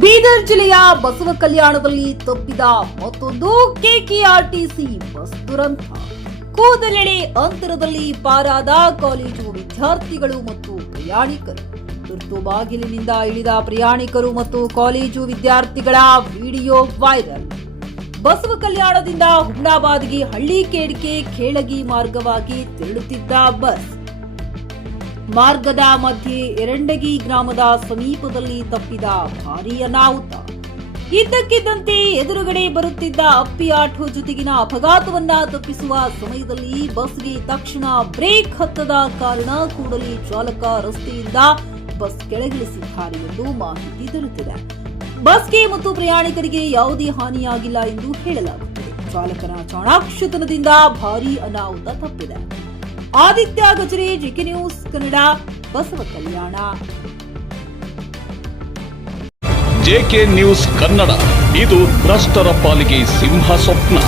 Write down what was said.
ಬೀದರ್ ಜಿಲ್ಲೆಯ ಬಸವ ಕಲ್ಯಾಣದಲ್ಲಿ ತಪ್ಪಿದ ಮತ್ತೊಂದು ಕೆಕೆಆರ್ಟಿಸಿ ಬಸ್ ದುರಂತ. ಕೂದಲೆಳೆ ಅಂತರದಲ್ಲಿ ಪಾರಾದ ಕಾಲೇಜು ವಿದ್ಯಾರ್ಥಿಗಳು ಮತ್ತು ಪ್ರಯಾಣಿಕರು. ತುರ್ತು ಬಾಗಿಲಿನಿಂದ ಇಳಿದ ಪ್ರಯಾಣಿಕರು ಮತ್ತು ಕಾಲೇಜು ವಿದ್ಯಾರ್ಥಿಗಳ ವಿಡಿಯೋ ವೈರಲ್. ಬಸವ ಕಲ್ಯಾಣದಿಂದ ಹುಮ್ನಾಬಾದ್ಗೆ ಹಳ್ಳಿಕೇಡಿಕೆ ಖೇಳಗಿ ಮಾರ್ಗವಾಗಿ ತೆರಳುತ್ತಿದ್ದ ಬಸ್ ಮಾರ್ಗದ ಮಧ್ಯೆ ಎರಡಗಿ ಗ್ರಾಮದ ಸಮೀಪದಲ್ಲಿ ತಪ್ಪಿದ ಭಾರೀ ಅನಾಹುತ. ಇದ್ದಕ್ಕಿದ್ದಂತೆ ಎದುರುಗಡೆ ಬರುತ್ತಿದ್ದ ಅಪ್ಪಿ ಆಟೋ ಜೊತೆಗಿನ ಅಪಘಾತವನ್ನ ತಪ್ಪಿಸುವ ಸಮಯದಲ್ಲಿ ಬಸ್ಗೆ ತಕ್ಷಣ ಬ್ರೇಕ್ ಹತ್ತದ ಕಾರಣ ಕೂಡಲೇ ಚಾಲಕ ರಸ್ತೆಯಿಂದ ಬಸ್ ಕೆಳಗಿಳಿಸಿದ್ದಾರೆ ಎಂದು ಮಾಹಿತಿ ದೊರೆತಿದೆ. ಬಸ್ಗೆ ಮತ್ತು ಪ್ರಯಾಣಿಕರಿಗೆ ಯಾವುದೇ ಹಾನಿಯಾಗಿಲ್ಲ ಎಂದು ಹೇಳಲಾಗುತ್ತಿದೆ. ಚಾಲಕನ ಚಾಣಾಕ್ಷತನದಿಂದ ಭಾರೀ ಅನಾಹುತ ತಪ್ಪಿದೆ. ಆದಿತ್ಯ ಗಜರೆ, ಜೆಕೆ ನ್ಯೂಸ್ ಕನ್ನಡ, ಬಸವ ಕಲ್ಯಾಣ. ಜೆಕೆ ನ್ಯೂಸ್ ಕನ್ನಡ, ಇದು ಭ್ರಷ್ಟರ ಪಾಲಿಗೆ ಸಿಂಹ ಸ್ವಪ್ನ.